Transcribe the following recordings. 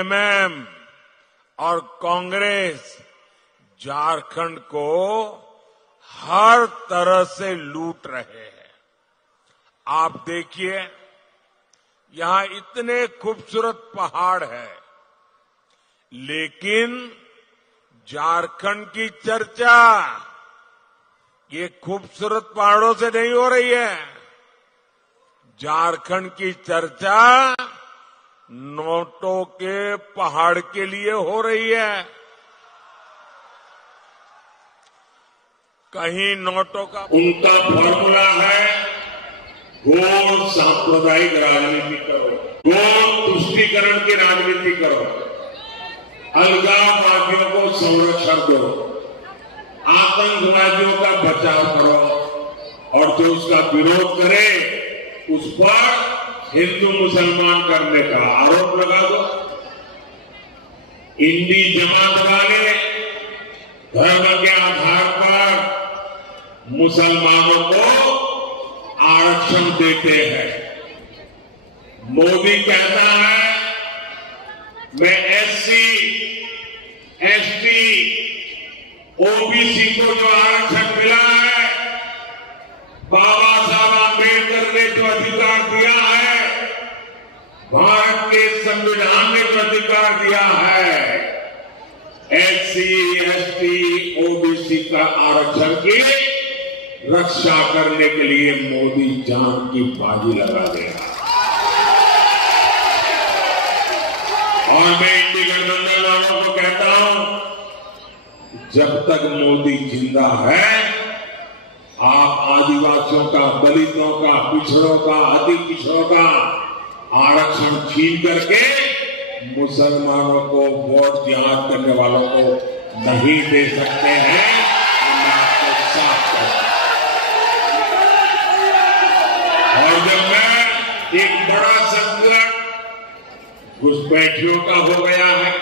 JMM और कांग्रेस झारखंड को हर तरह से लूट रहे हैं। आप देखिए, यहां इतने खूबसूरत पहाड़ हैं, लेकिन झारखंड की चर्चा ये खूबसूरत पहाड़ों से नहीं हो रही है। झारखंड की चर्चा नोटों के पहाड़ के लिए हो रही है। कहीं नोटों का उनका फॉर्मूला है घोर सांप्रदायिक राजनीति करो, घोर तुष्टीकरण की राजनीति करो, अलगाववादियों को संरक्षण दो, आतंकवादियों का बचाव करो और जो उसका विरोध करे उस पर हिंदू मुसलमान करने का आरोप लगा दो। इंडी जमात वाले धर्म के आधार पर मुसलमानों को आरक्षण देते हैं। मोदी कहता है मैं एससी, एसटी, ओबीसी को जो आरक्षण मिला है, बाबा साहब आंबेडकर ने जो अधिकार दिया है, भारत के संविधान ने जो अधिकार दिया है, एससी, एसटी, ओबीसी का आरक्षण की रक्षा करने के लिए मोदी जान की बाजी लगा देगा। और मैं इंडी गठबंधन वालों को कहता हूं, जब तक मोदी जिंदा है, आप आदिवासियों का, दलितों का, पिछड़ों का, अति पिछड़ों का आरक्षण छीन करके मुसलमानों को वोट जिहाद करने वालों को नहीं दे सकते हैं। मैं आपको साफ कहता हूं। और जब मैं एक बड़ा संकट घुसपैठियों का हो गया है,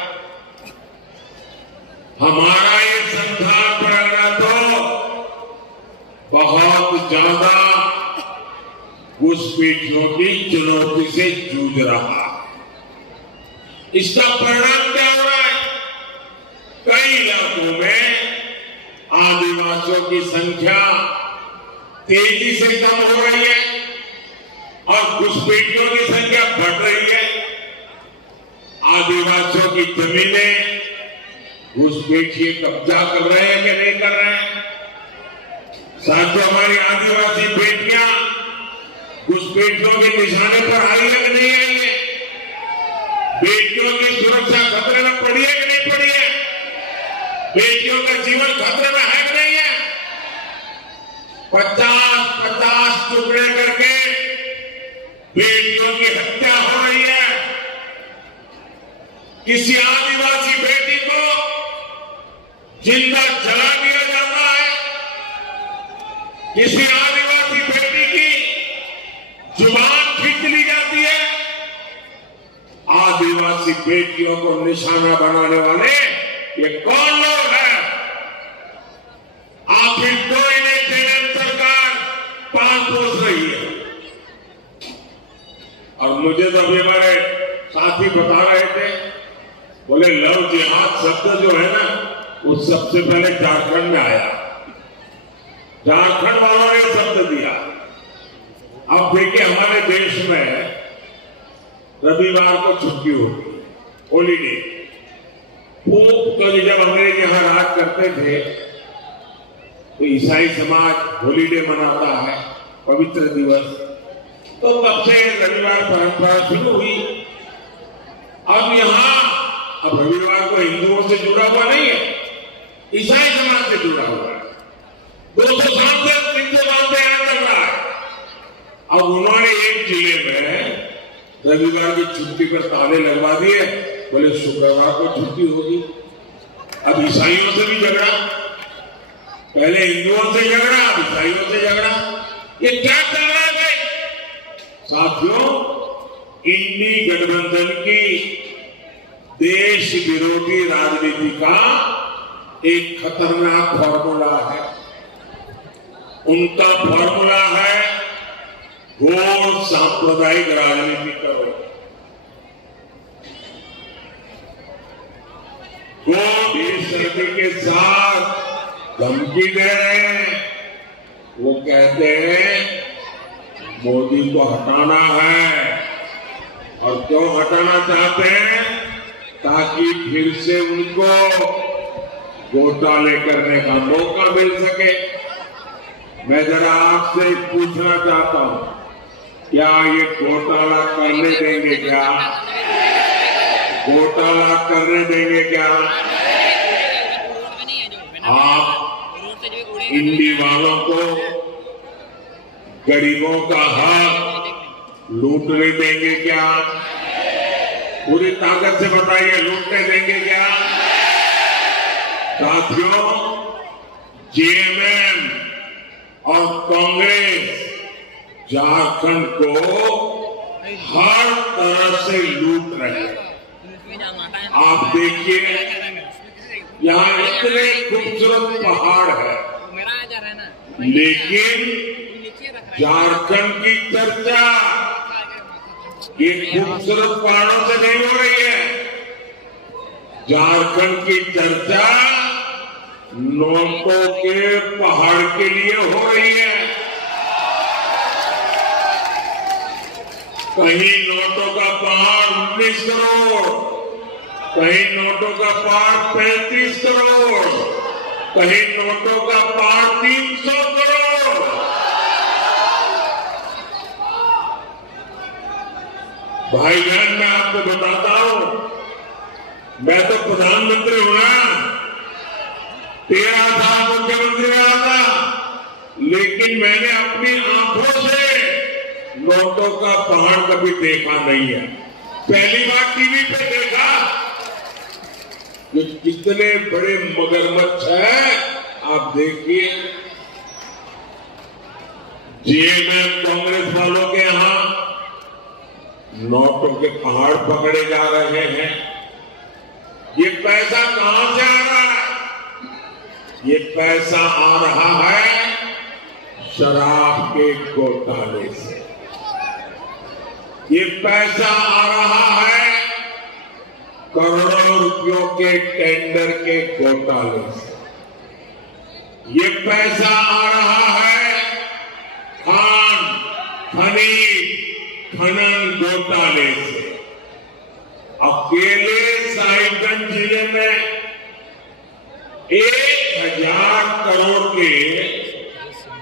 हमारा ये संविधान प्रणयन तो बहुत ज्यादा घुसपैठियों की चुनौती से जूझ रहा है। इसका परिणाम क्या हो रहा है? कई इलाकों में आदिवासियों की संख्या तेजी से कम हो रही है और घुसपैठियों की संख्या बढ़ रही है। आदिवासियों की जमीनें घुसपैठिए कब्जा कर रहे हैं कि नहीं कर रहे हैं? साथियों, हमारी आदिवासी बेटियां घुसपैठियों के निशाने पर आई है कि नहीं आई है? बेटियों की सुरक्षा खतरे में पड़ी है कि नहीं पड़ी है? बेटियों का जीवन खतरे में है कि नहीं है? 50-50 टुकड़े करके बेटियों की हत्या हो रही है। किसी आदिवासी बेटी को जिंदा जला दिया जाता है। किसी आदिवासी बेटी की जुबान खींच ली जाती है। आदिवासी बेटियों को निशाना बनाने वाले ये कौन लोग हैं? आखिर तो इन्हें केंद्र सरकार पाल पोस रही है। और मुझे तो अभी हमारे साथी बता रहे थे, बोले लव जिहाद शब्द जो है ना, वो सबसे पहले झारखंड में आया। झारखंड वालों ने शब्द दिया। अब देखिए, हमारे देश में रविवार को छुट्टी होती है, हॉलीडे। तो जब अंग्रेज यहां राज करते थे तो ईसाई समाज हॉलीडे मनाता है, पवित्र दिवस। तो तब से रविवार परंपरा शुरू हुई। अब रविवार को हिंदुओं से जुड़ा हुआ नहीं है, ईसाई समाज से जुड़ा हुआ है। 200 साल से 300 साल से यहां चल रहा है। अब उन्होंने एक जिले में रविवार की छुट्टी पर ताले लगवा दिए, बोले शुक्रवार को छुट्टी होगी। अब ईसाइयों से भी झगड़ा, पहले हिंदुओं से झगड़ा, अब ईसाइयों से झगड़ा। ये क्या चल रहा है भाई? साथियों, इंडी गठबंधन की देश विरोधी राजनीति का एक खतरनाक फॉर्मूला है। उनका फॉर्मूला है घोर सांप्रदायिक राजनीति करो। वो बेशर्मी के साथ धमकी दे रहे हैं। वो कहते हैं मोदी को हटाना है, और क्यों हटाना चाहते हैं? ताकि फिर से उनको घोटाले करने का मौका मिल सके। मैं जरा आपसे पूछना चाहता हूं, क्या ये घोटाला करने देंगे? क्या घोटाला करने देंगे? क्या आप इंडी वालों को गरीबों का हक लूटने देंगे? क्या पूरी ताकत से बताइए, लूटने देंगे क्या? साथियों, जेएमएम और कांग्रेस झारखंड को हर तरह से लूट रहे हैं। आप देखिए, यहाँ इतने खूबसूरत पहाड़ है, लेकिन झारखंड की चर्चा ये खूबसूरत पहाड़ों से नहीं हो रही है। झारखंड की चर्चा नोटों के पहाड़ के लिए हो रही है। कहीं नोटों का पहाड़ 19 करोड़, कहीं नोटों का पहाड़ 35 करोड़, कहीं नोटों का पहाड़ 300 करोड़। भाई बहन, मैं आपको बताता हूं, मैं तो प्रधानमंत्री हूं ना, 13 साल मुख्यमंत्री रहा था, लेकिन मैंने अपनी आंखों से नोटों का पहाड़ कभी देखा नहीं है। पहली बार टीवी पे देखा कि कितने बड़े मगरमच्छ हैं। आप देखिए, जेएमएम कांग्रेस वालों के यहां नोटों के पहाड़ पकड़े जा रहे हैं। ये पैसा कहां से आ रहा है? ये पैसा आ रहा है शराब के घोटाले से। ये पैसा आ रहा है करोड़ों रुपयों के टेंडर के घोटाले से। ये पैसा आ रहा है खान खनीज खनन घोटाले से। अकेले साहिबगंज जिले में 1000 करोड़ के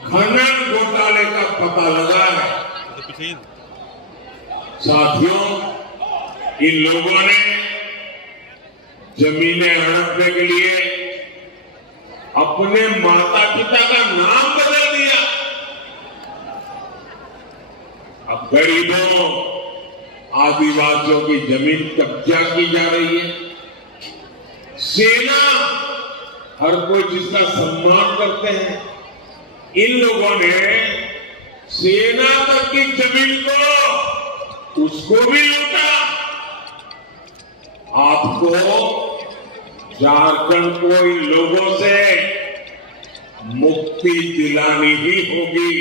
खनन घोटाले का पता लगा है। साथियों, इन लोगों ने जमीनें हड़पने के लिए अपने माता पिता का नाम बदल दिया। अब गरीबों, आदिवासियों की जमीन कब्जा की जा रही है। सेना, हर कोई जिसका सम्मान करते हैं, इन लोगों ने सेना तक की जमीन को उसको भी लूटा। आपको झारखंड को इन लोगों से मुक्ति दिलानी ही होगी।